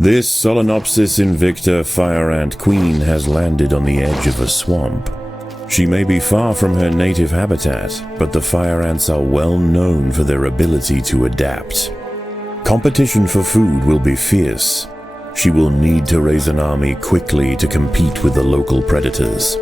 This Solenopsis invicta fire ant queen has landed on the edge of a swamp. She may be far from her native habitat, but the fire ants are well known for their ability to adapt. Competition for food will be fierce. She will need to raise an army quickly to compete with the local predators.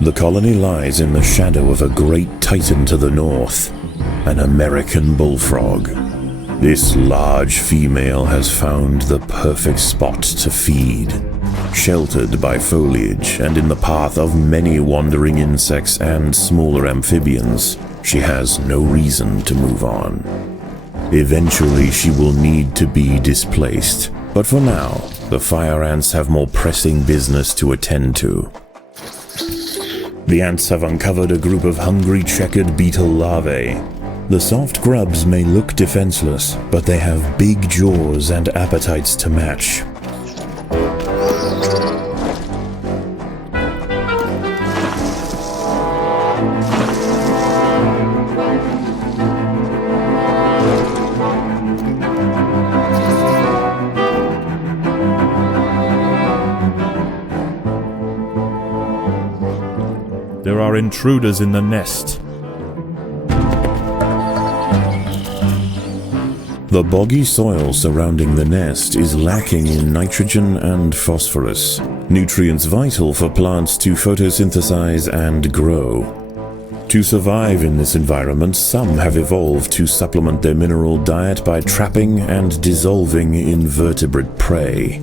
The colony lies in the shadow of a great titan to the north, an American bullfrog. This large female has found the perfect spot to feed. Sheltered by foliage and in the path of many wandering insects and smaller amphibians, she has no reason to move on. Eventually she will need to be displaced, but for now, the fire ants have more pressing business to attend to. The ants have uncovered a group of hungry checkered beetle larvae. The soft grubs may look defenseless, but they have big jaws and appetites to match. There are intruders in the nest. The boggy soil surrounding the nest is lacking in nitrogen and phosphorus, nutrients vital for plants to photosynthesize and grow. To survive in this environment, some have evolved to supplement their mineral diet by trapping and dissolving invertebrate prey.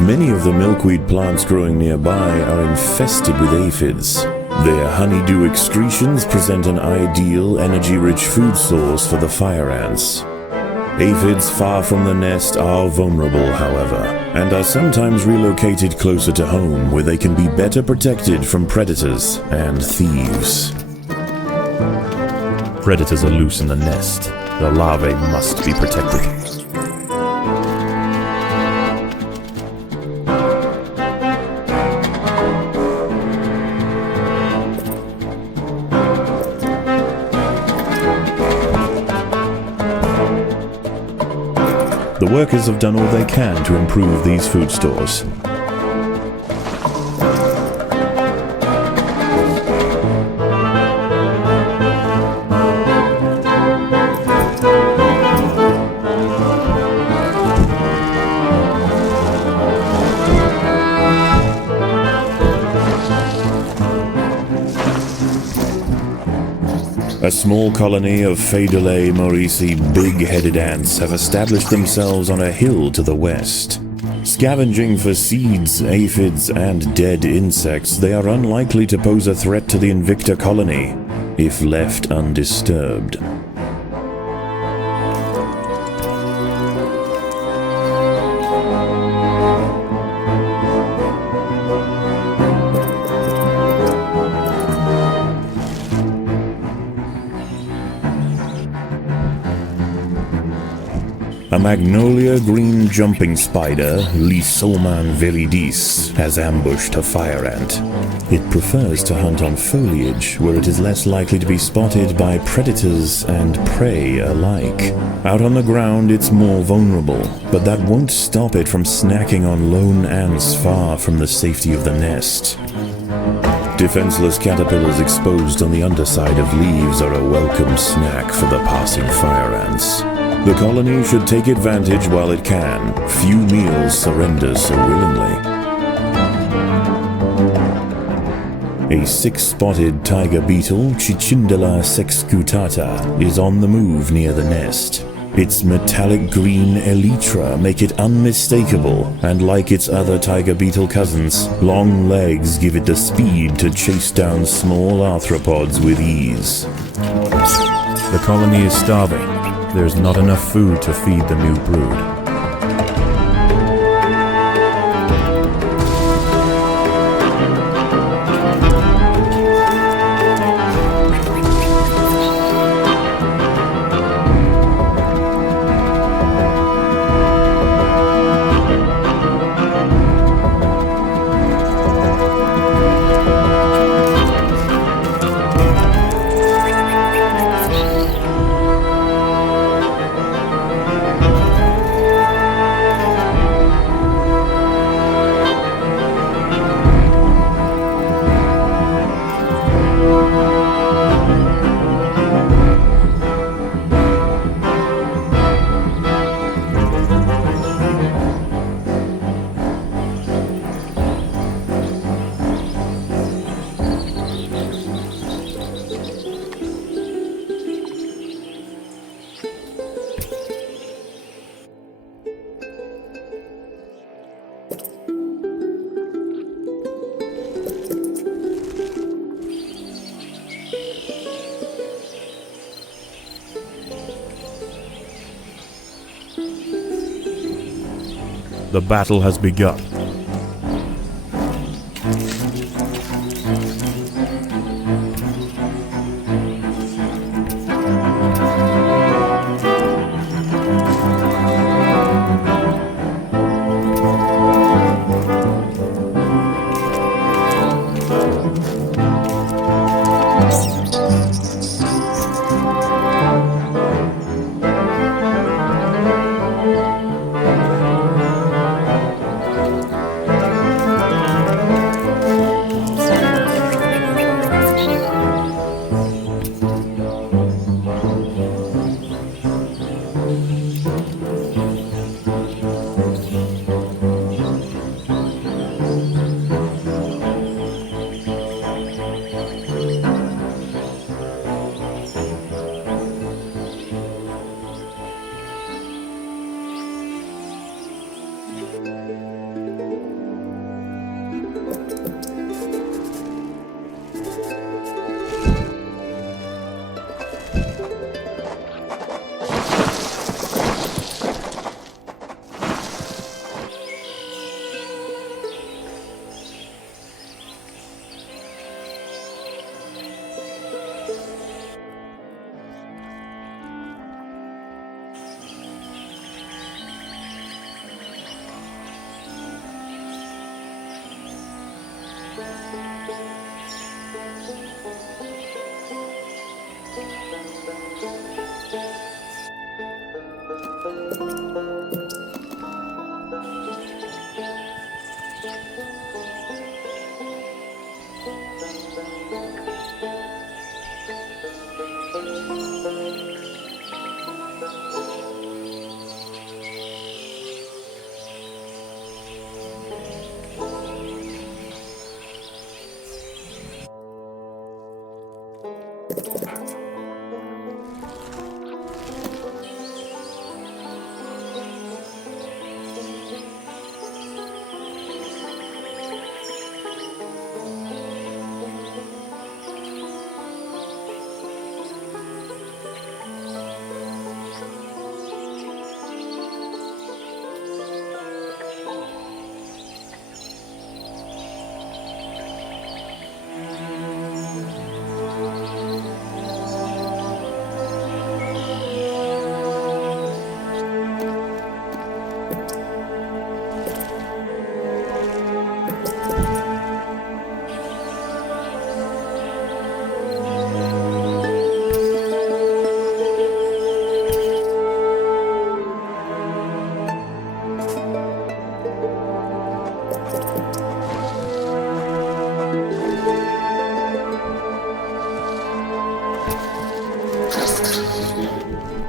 Many of the milkweed plants growing nearby are infested with aphids. Their honeydew excretions present an ideal, energy-rich food source for the fire ants. Aphids far from the nest are vulnerable, however, and are sometimes relocated closer to home where they can be better protected from predators and thieves. Predators are loose in the nest. The larvae must be protected. The workers have done all they can to improve these food stores. A small colony of Phaedulae maurici big-headed ants have established themselves on a hill to the west. Scavenging for seeds, aphids, and dead insects, they are unlikely to pose a threat to the Invicta colony, if left undisturbed. A magnolia green jumping spider, Lysoman viridis, has ambushed a fire ant. It prefers to hunt on foliage, where it is less likely to be spotted by predators and prey alike. Out on the ground, it's more vulnerable, but that won't stop it from snacking on lone ants far from the safety of the nest. Defenseless caterpillars exposed on the underside of leaves are a welcome snack for the passing fire ants. The colony should take advantage while it can. Few meals surrender so willingly. A six-spotted tiger beetle, Cicindela sexcutata, is on the move near the nest. Its metallic green elytra make it unmistakable, and like its other tiger beetle cousins, long legs give it the speed to chase down small arthropods with ease. The colony is starving. There's not enough food to feed the new brood. The battle has begun.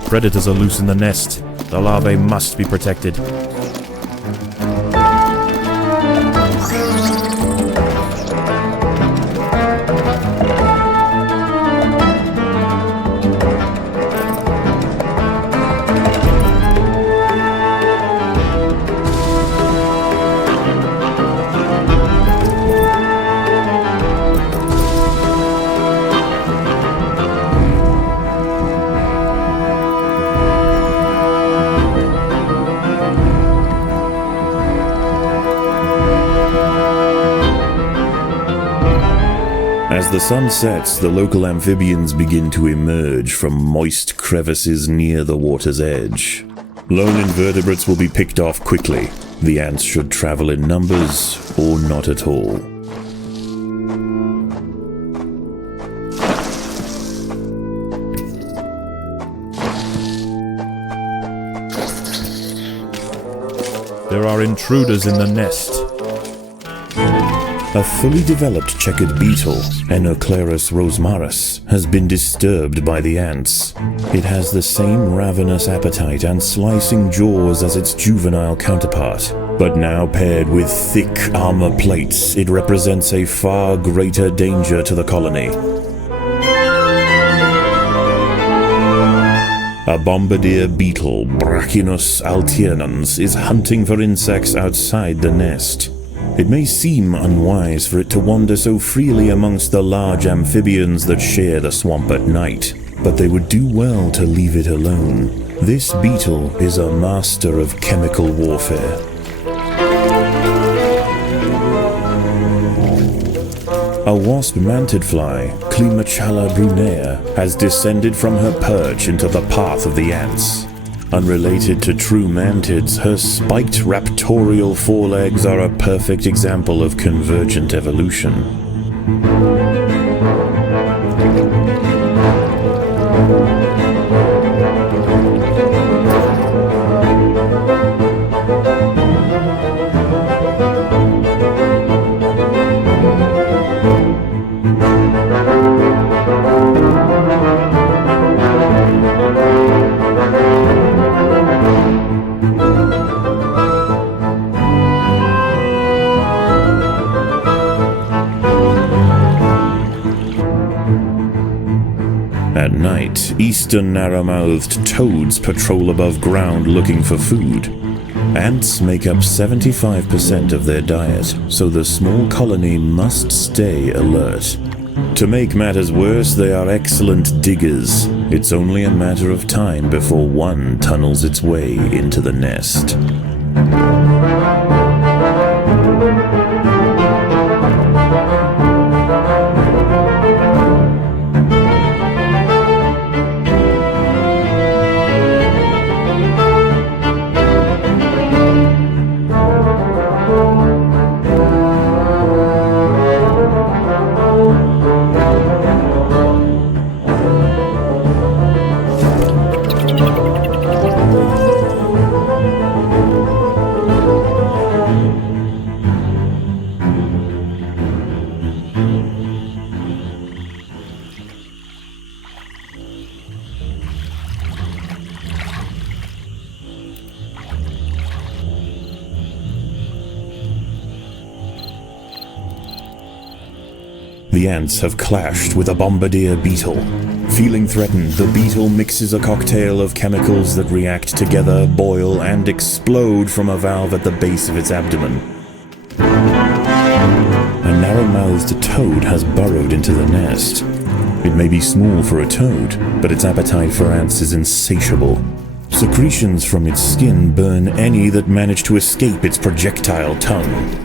Predators are loose in the nest. The larvae must be protected. As the sun sets, the local amphibians begin to emerge from moist crevices near the water's edge. Lone invertebrates will be picked off quickly. The ants should travel in numbers or not at all. There are intruders in the nest. A fully developed checkered beetle, Enoclerus rosmarus, has been disturbed by the ants. It has the same ravenous appetite and slicing jaws as its juvenile counterpart, but now paired with thick armor plates, it represents a far greater danger to the colony. A bombardier beetle, Brachinus alternans, is hunting for insects outside the nest. It may seem unwise for it to wander so freely amongst the large amphibians that share the swamp at night, but they would do well to leave it alone. This beetle is a master of chemical warfare. A wasp-manted fly, Climachala brunea, has descended from her perch into the path of the ants. Unrelated to true mantids, her spiked raptorial forelegs are a perfect example of convergent evolution. At night, eastern narrow-mouthed toads patrol above ground looking for food. Ants make up 75% of their diet, so the small colony must stay alert. To make matters worse, they are excellent diggers. It's only a matter of time before one tunnels its way into the nest. The ants have clashed with a bombardier beetle. Feeling threatened, the beetle mixes a cocktail of chemicals that react together, boil, and explode from a valve at the base of its abdomen. A narrow-mouthed toad has burrowed into the nest. It may be small for a toad, but its appetite for ants is insatiable. Secretions from its skin burn any that manage to escape its projectile tongue.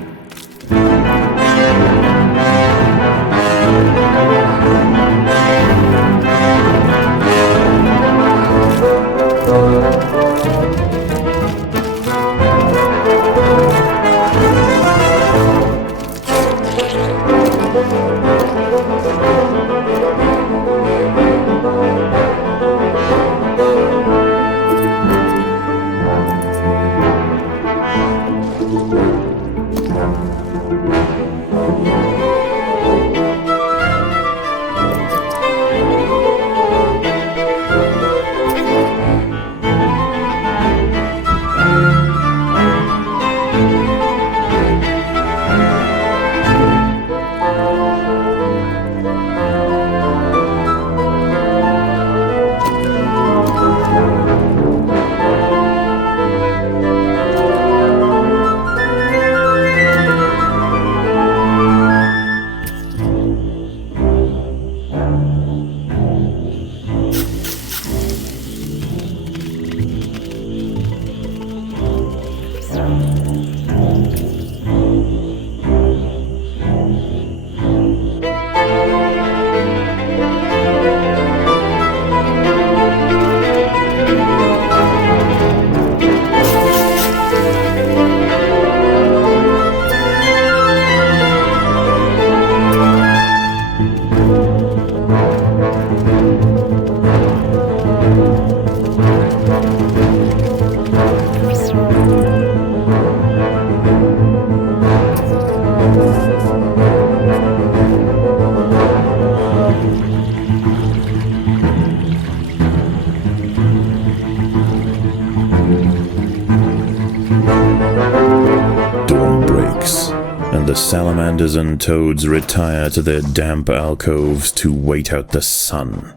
the salamanders and toads retire to their damp alcoves to wait out the sun.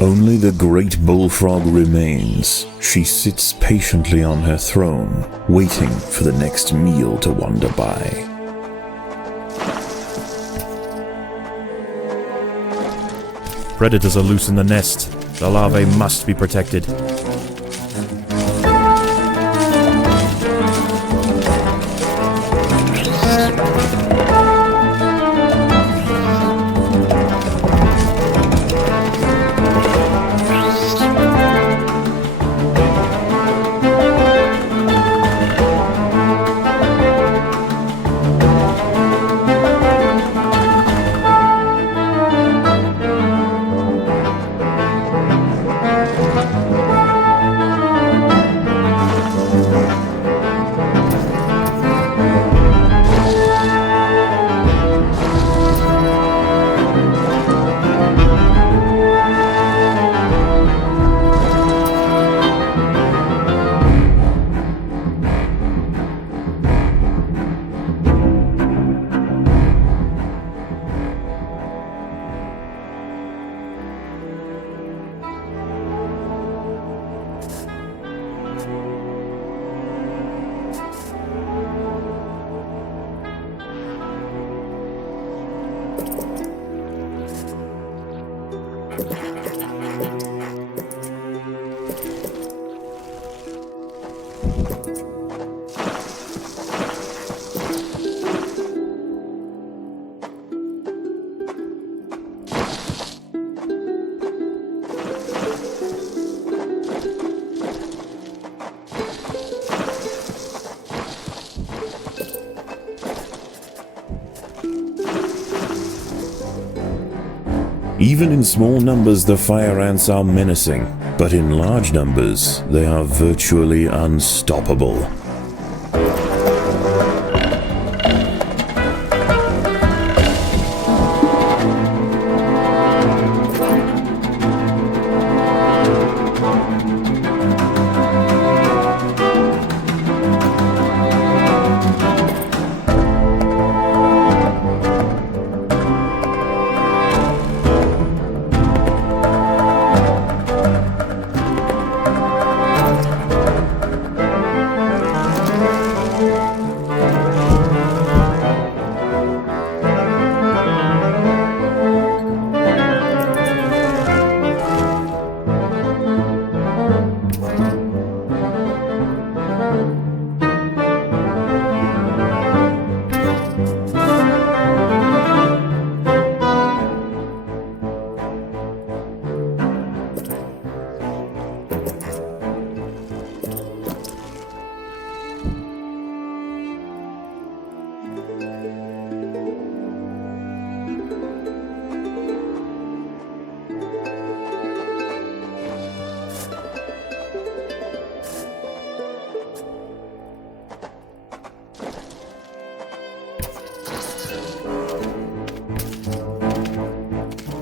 Only the great bullfrog remains. She sits patiently on her throne, waiting for the next meal to wander by. Predators are loose in the nest. The larvae must be protected. Even in small numbers, the fire ants are menacing, but in large numbers, they are virtually unstoppable.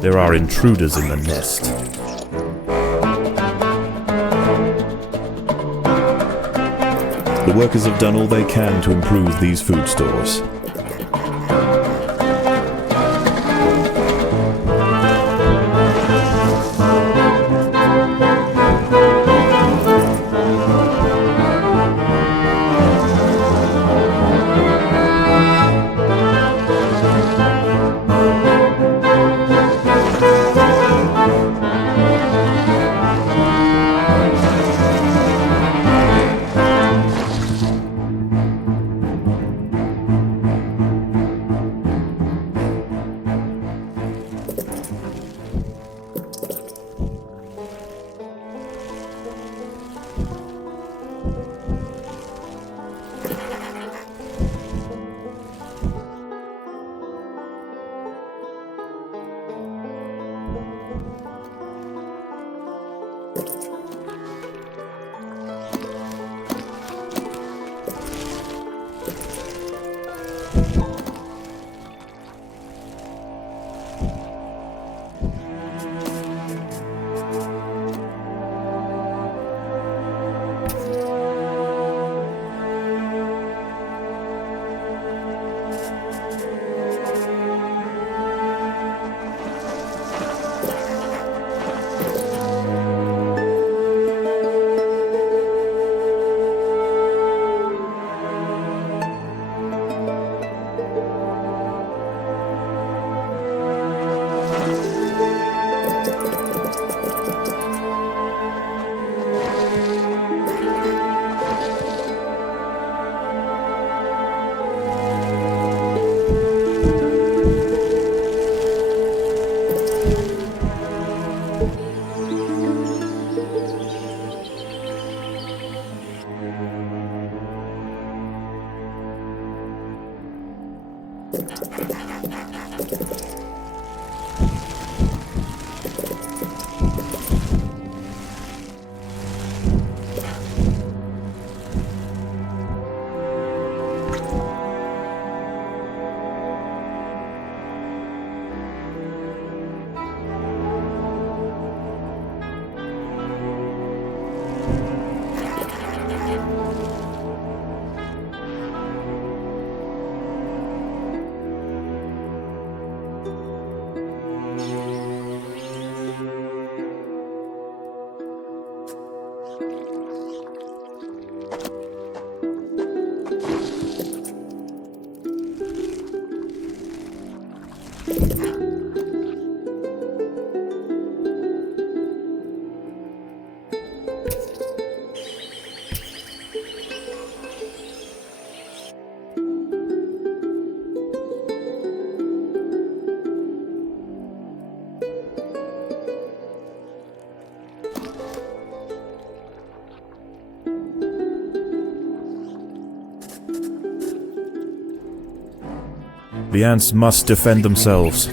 There are intruders in the nest. The workers have done all they can to improve these food stores. The ants must defend themselves.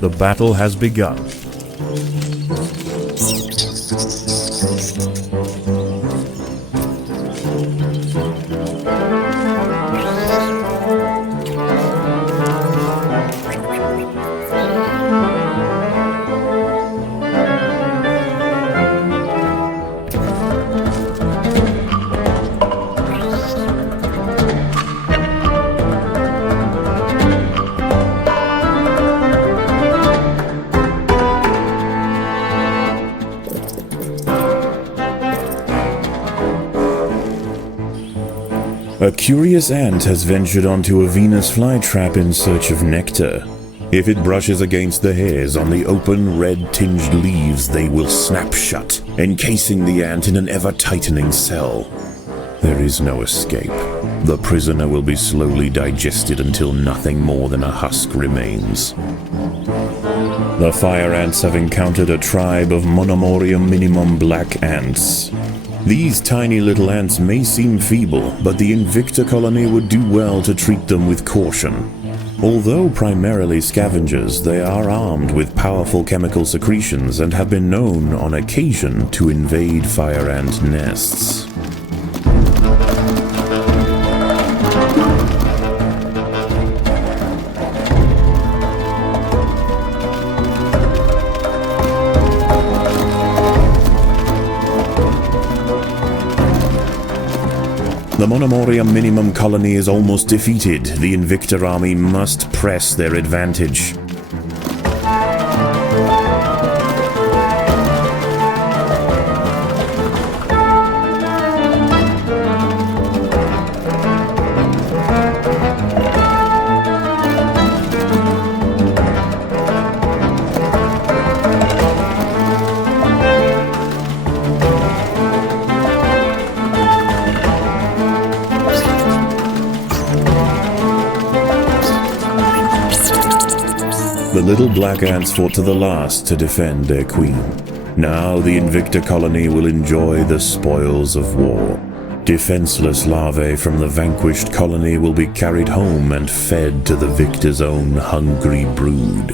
The battle has begun. A curious ant has ventured onto a Venus flytrap in search of nectar. If it brushes against the hairs on the open, red-tinged leaves, they will snap shut, encasing the ant in an ever-tightening cell. There is no escape. The prisoner will be slowly digested until nothing more than a husk remains. The fire ants have encountered a tribe of Monomorium minimum black ants. These tiny little ants may seem feeble, but the Invicta colony would do well to treat them with caution. Although primarily scavengers, they are armed with powerful chemical secretions and have been known on occasion to invade fire ant nests. The Monomorium minimum colony is almost defeated. The Invicta army must press their advantage. The little black ants fought to the last to defend their queen. Now the Invicta colony will enjoy the spoils of war. Defenseless larvae from the vanquished colony will be carried home and fed to the victor's own hungry brood.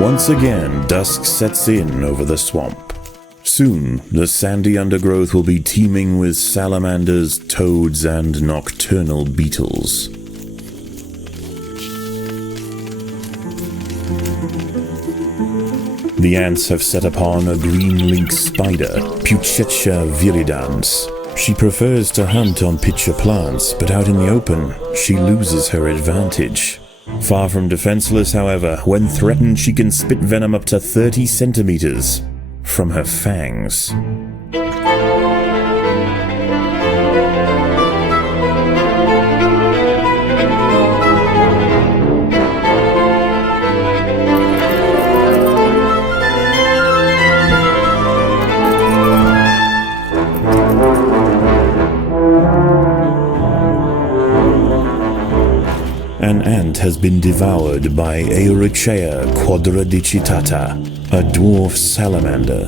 Once again, dusk sets in over the swamp. Soon, the sandy undergrowth will be teeming with salamanders, toads, and nocturnal beetles. The ants have set upon a green lynx spider, Puccetia viridans. She prefers to hunt on pitcher plants, but out in the open, she loses her advantage. Far from defenseless, however, when threatened she can spit venom up to 30 centimeters from her fangs. been devoured by Aerochea quadradicitata, a dwarf salamander.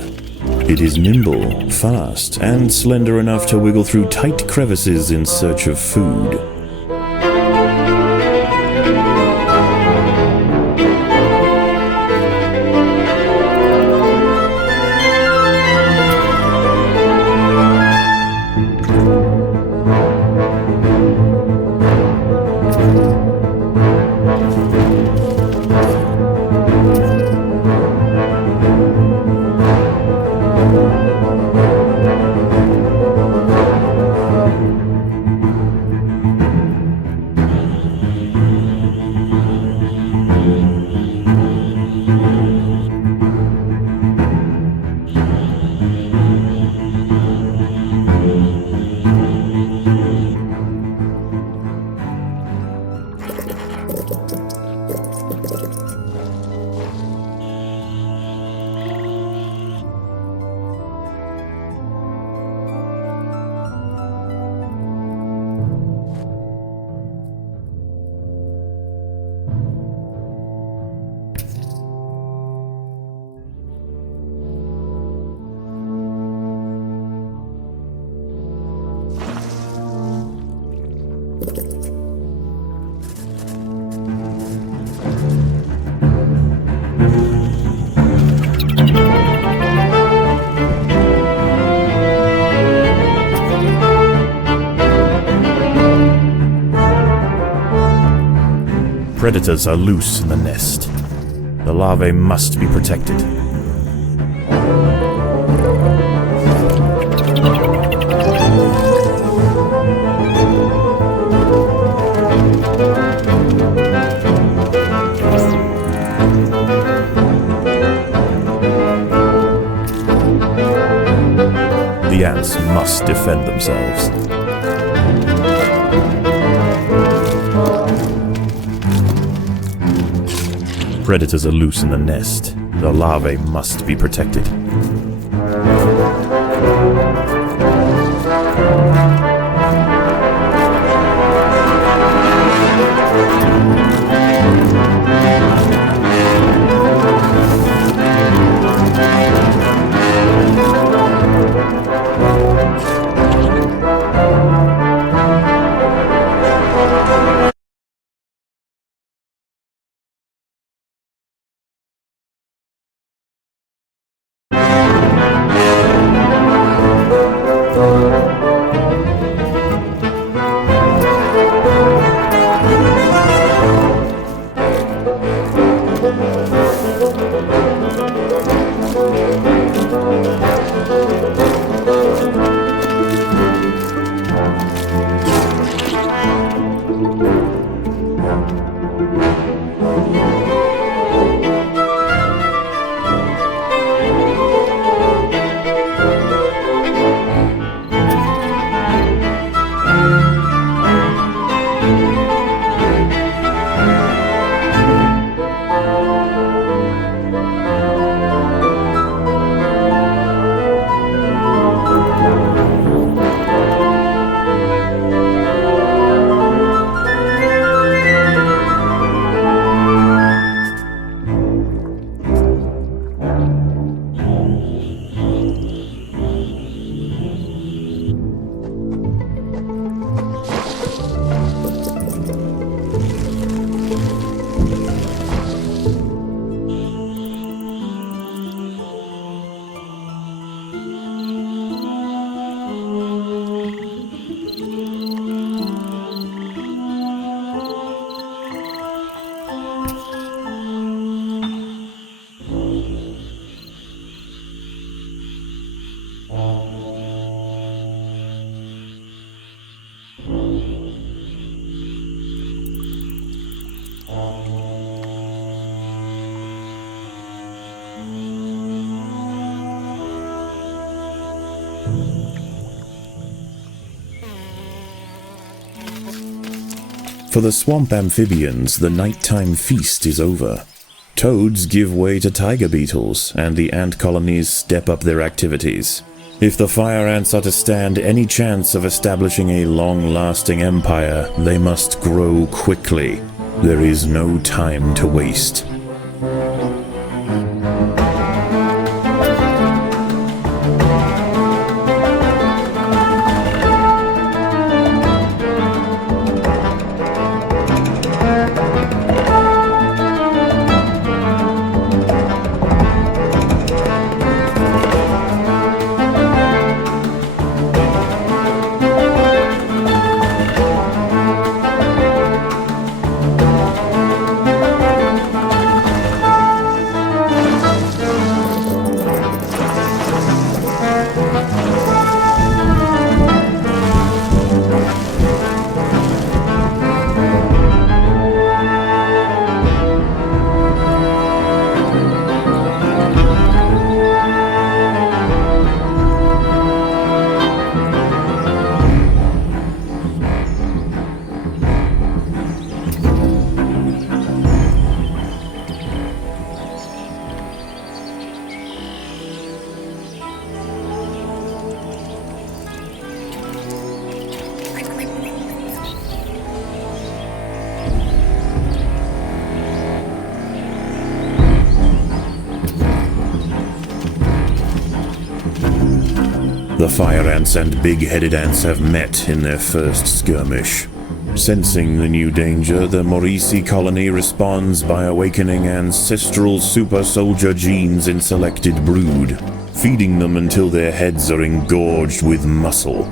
It is nimble, fast, and slender enough to wiggle through tight crevices in search of food. Predators are loose in the nest. The larvae must be protected. The ants must defend themselves. Predators are loose in the nest. The larvae must be protected. For the swamp amphibians, the nighttime feast is over. Toads give way to tiger beetles, and the ant colonies step up their activities. If the fire ants are to stand any chance of establishing a long-lasting empire, they must grow quickly. There is no time to waste. The fire ants and big-headed ants have met in their first skirmish. Sensing the new danger, the Maurici colony responds by awakening ancestral super soldier genes in selected brood, feeding them until their heads are engorged with muscle.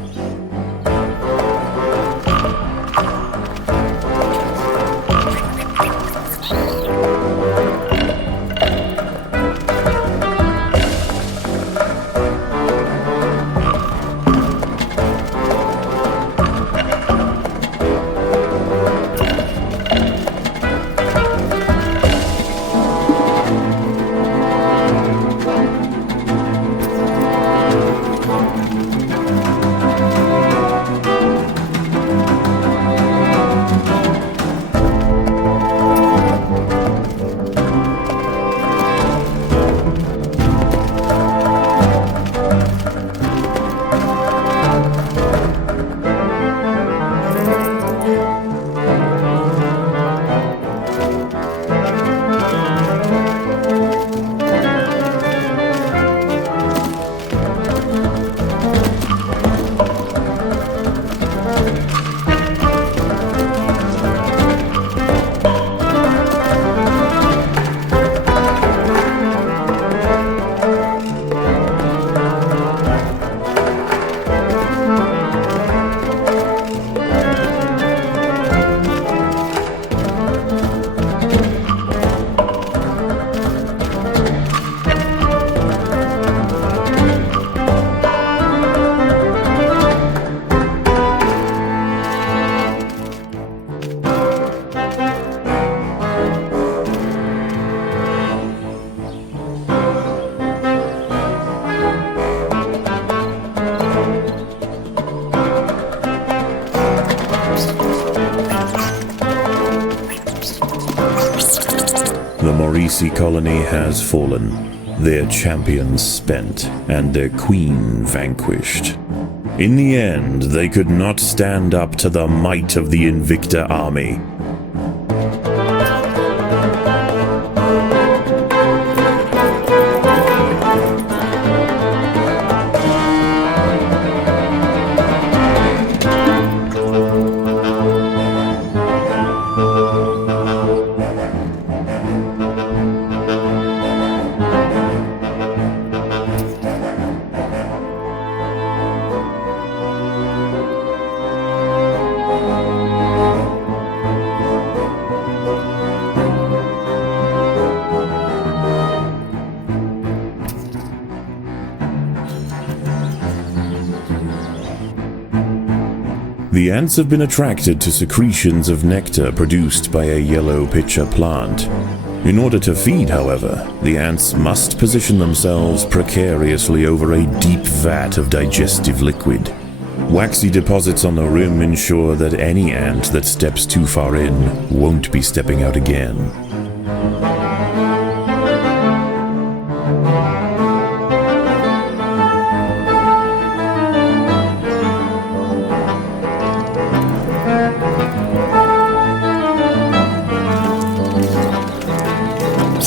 The Maurici colony has fallen, their champions spent, and their queen vanquished. In the end, they could not stand up to the might of the Invicta army. The ants have been attracted to secretions of nectar produced by a yellow pitcher plant. In order to feed, however, the ants must position themselves precariously over a deep vat of digestive liquid. Waxy deposits on the rim ensure that any ant that steps too far in won't be stepping out again. The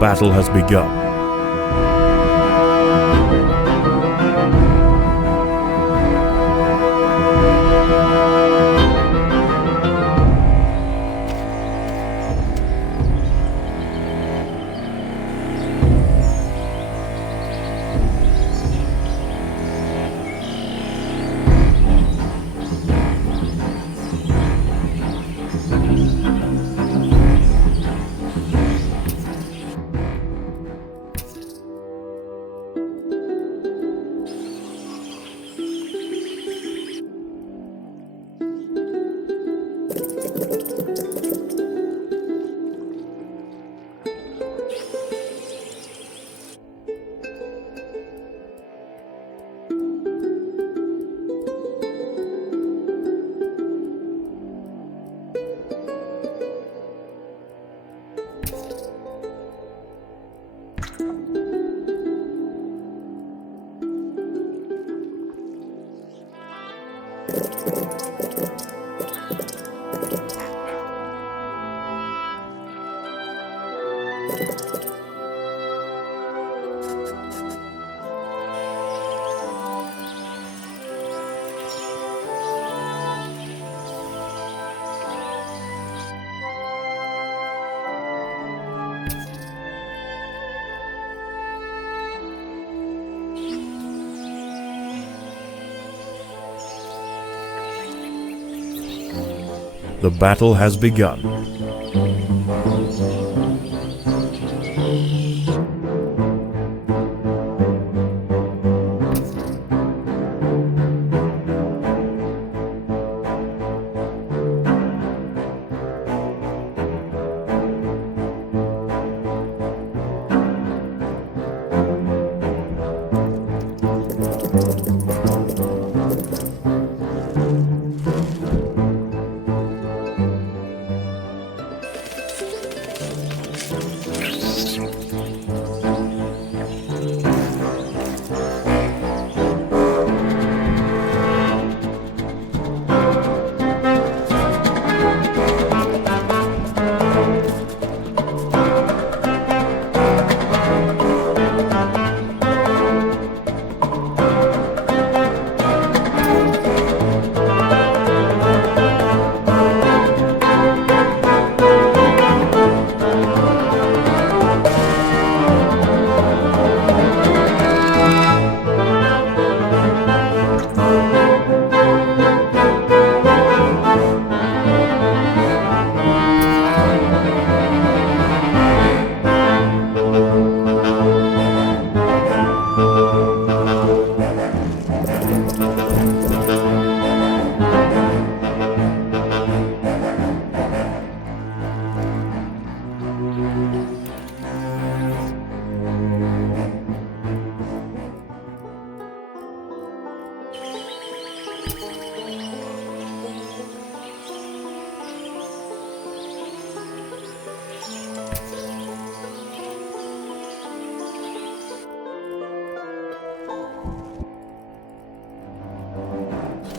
battle has begun. The battle has begun.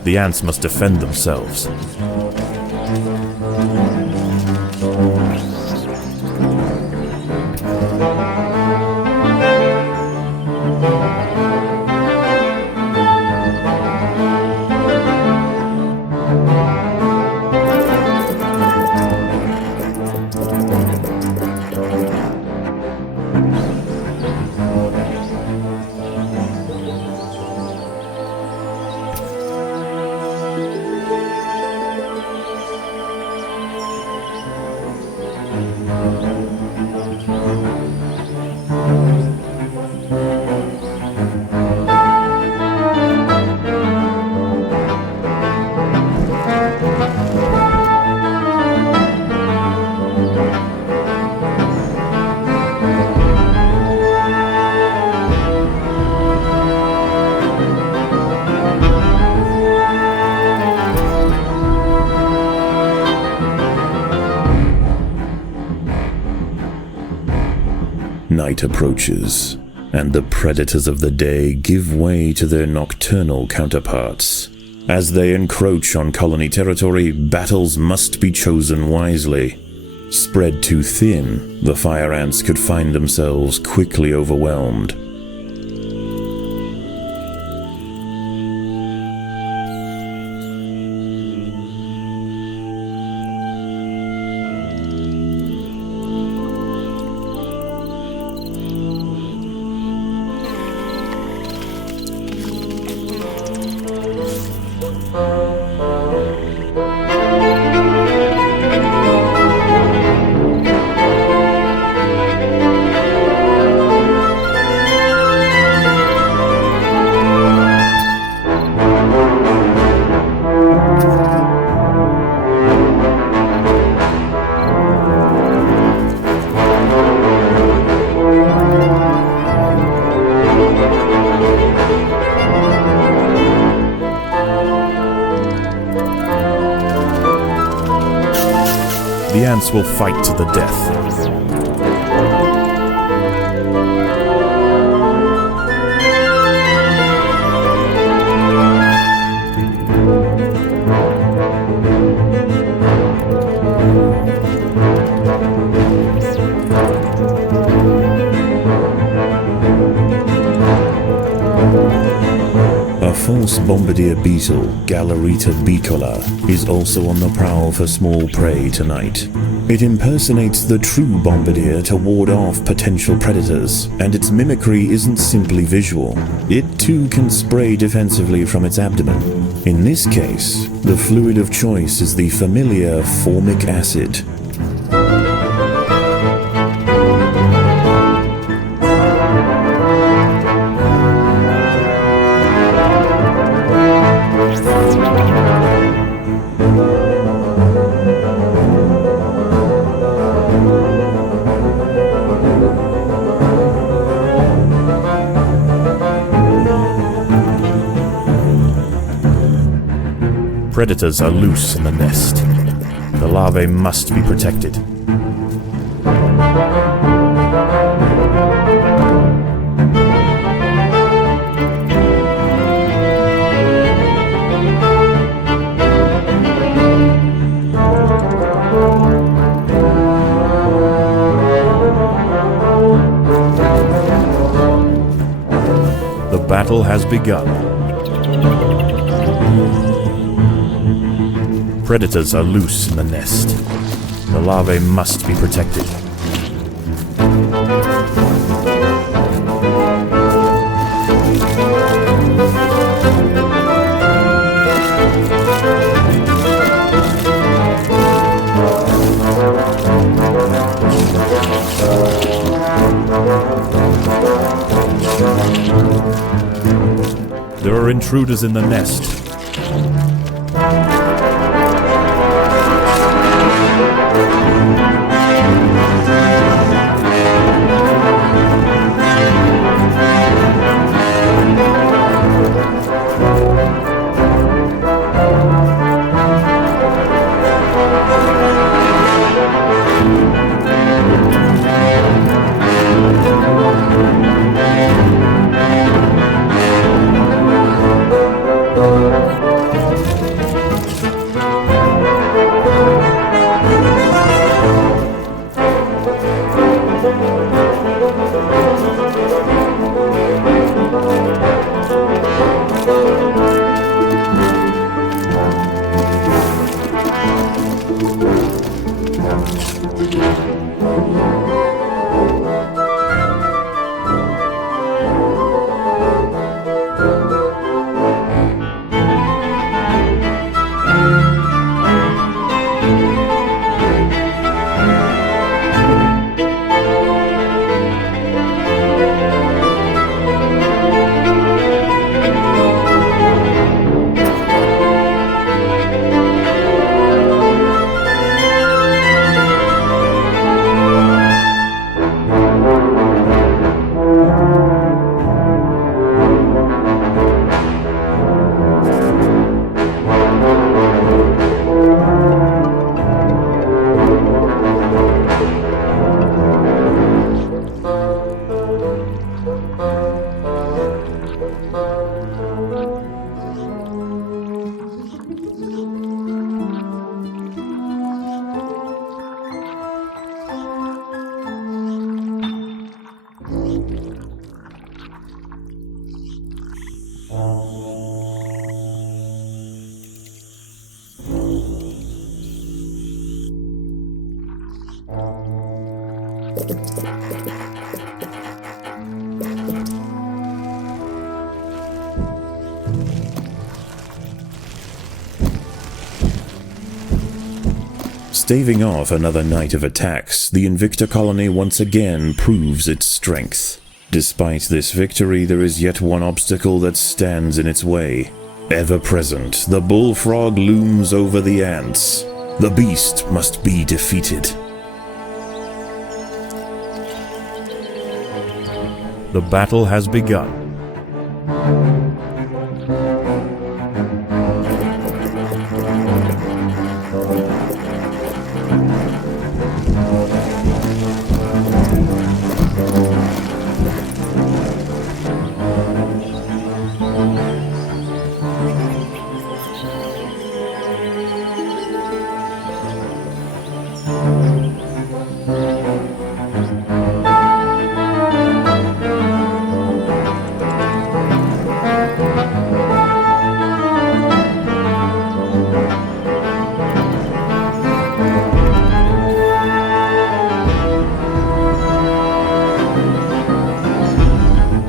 The ants must defend themselves. night approaches, and the predators of the day give way to their nocturnal counterparts. As they encroach on colony territory, battles must be chosen wisely. Spread too thin, the fire ants could find themselves quickly overwhelmed. The ants will fight to the death. A false bombardier beetle, Galerita bicolor, is also on the prowl for small prey tonight. It impersonates the true bombardier to ward off potential predators, and its mimicry isn't simply visual. It too can spray defensively from its abdomen. In this case, the fluid of choice is the familiar formic acid. Predators are loose in the nest. The larvae must be protected. The battle has begun. Predators are loose in the nest. The larvae must be protected. There are intruders in the nest. Staving off another night of attacks, the Invicta colony once again proves its strength. Despite this victory, there is yet one obstacle that stands in its way. Ever present, the bullfrog looms over the ants. The beast must be defeated. The battle has begun.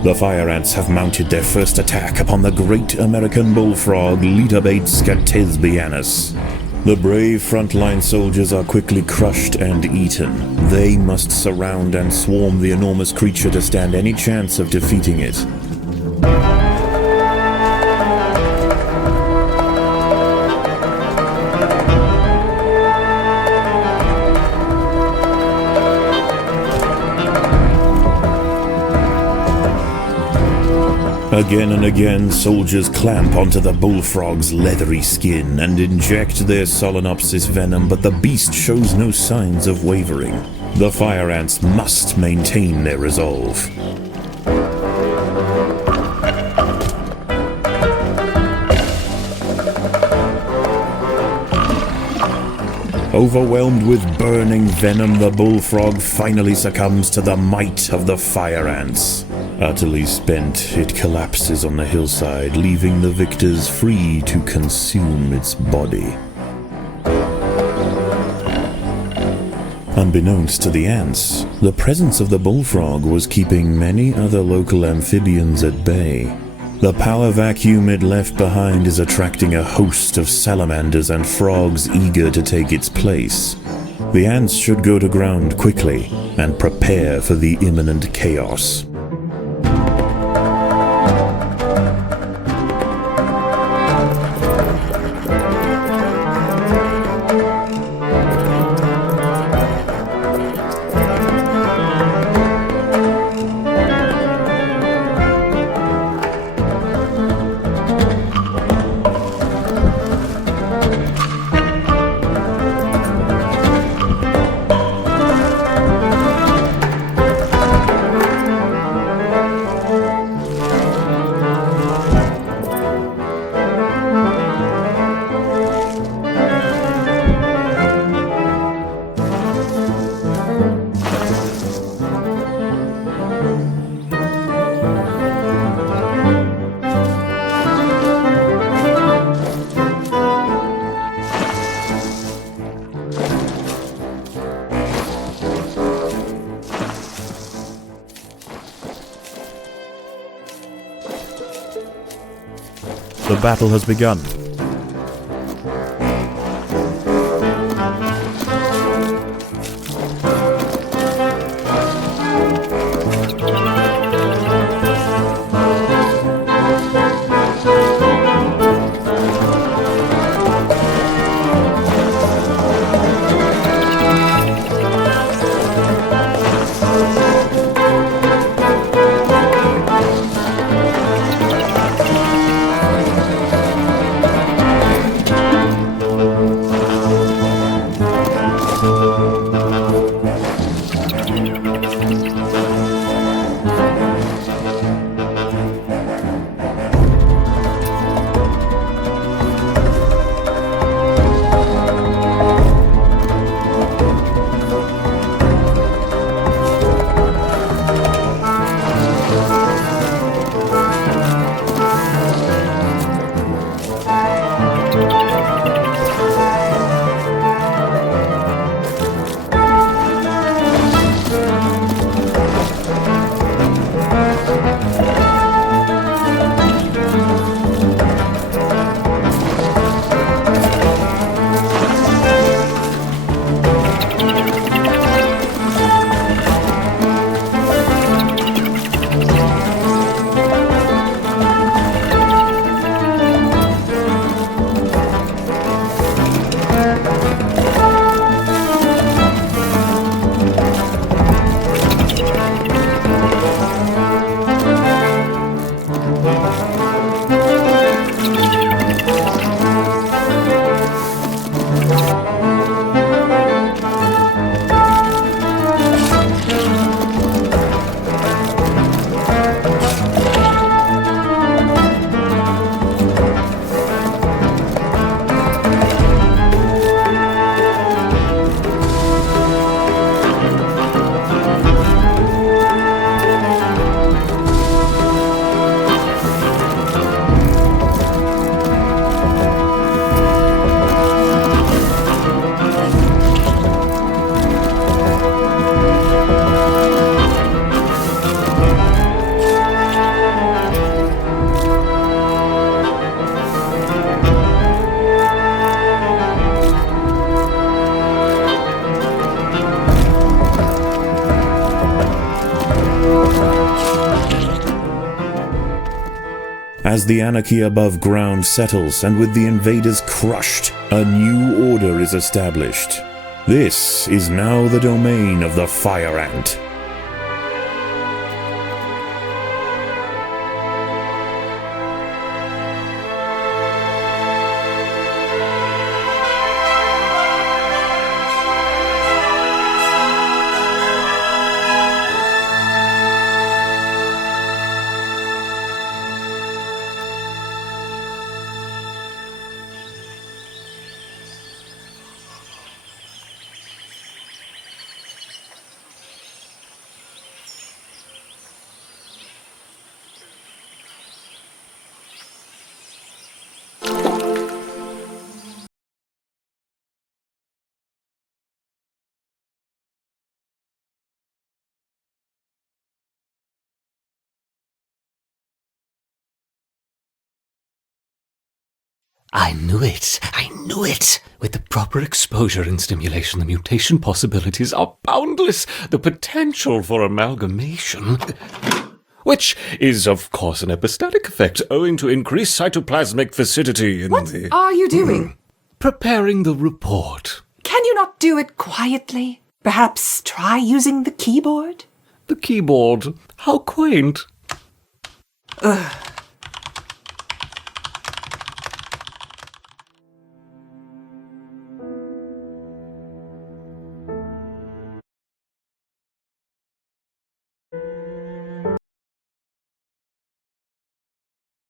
The fire ants have mounted their first attack upon the great American bullfrog, Leaderbates scatesbianus. The brave frontline soldiers are quickly crushed and eaten. They must surround and swarm the enormous creature to stand any chance of defeating it. Again and again, soldiers clamp onto the bullfrog's leathery skin and inject their Solenopsis venom, but the beast shows no signs of wavering. The fire ants must maintain their resolve. Overwhelmed with burning venom, the bullfrog finally succumbs to the might of the fire ants. Utterly spent, it collapses on the hillside, leaving the victors free to consume its body. Unbeknownst to the ants, the presence of the bullfrog was keeping many other local amphibians at bay. The power vacuum it left behind is attracting a host of salamanders and frogs eager to take its place. The ants should go to ground quickly and prepare for the imminent chaos. The battle has begun. As the anarchy above ground settles and with the invaders crushed, a new order is established. This is now the domain of the Fire Ant. I knew it! I knew it! With the proper exposure and stimulation, the mutation possibilities are boundless. The potential for amalgamation, which is, of course, an epistatic effect owing to increased cytoplasmic viscidity in What are you doing? preparing the report. Can you not do it quietly? Perhaps try using the keyboard? The keyboard. How quaint. Ugh.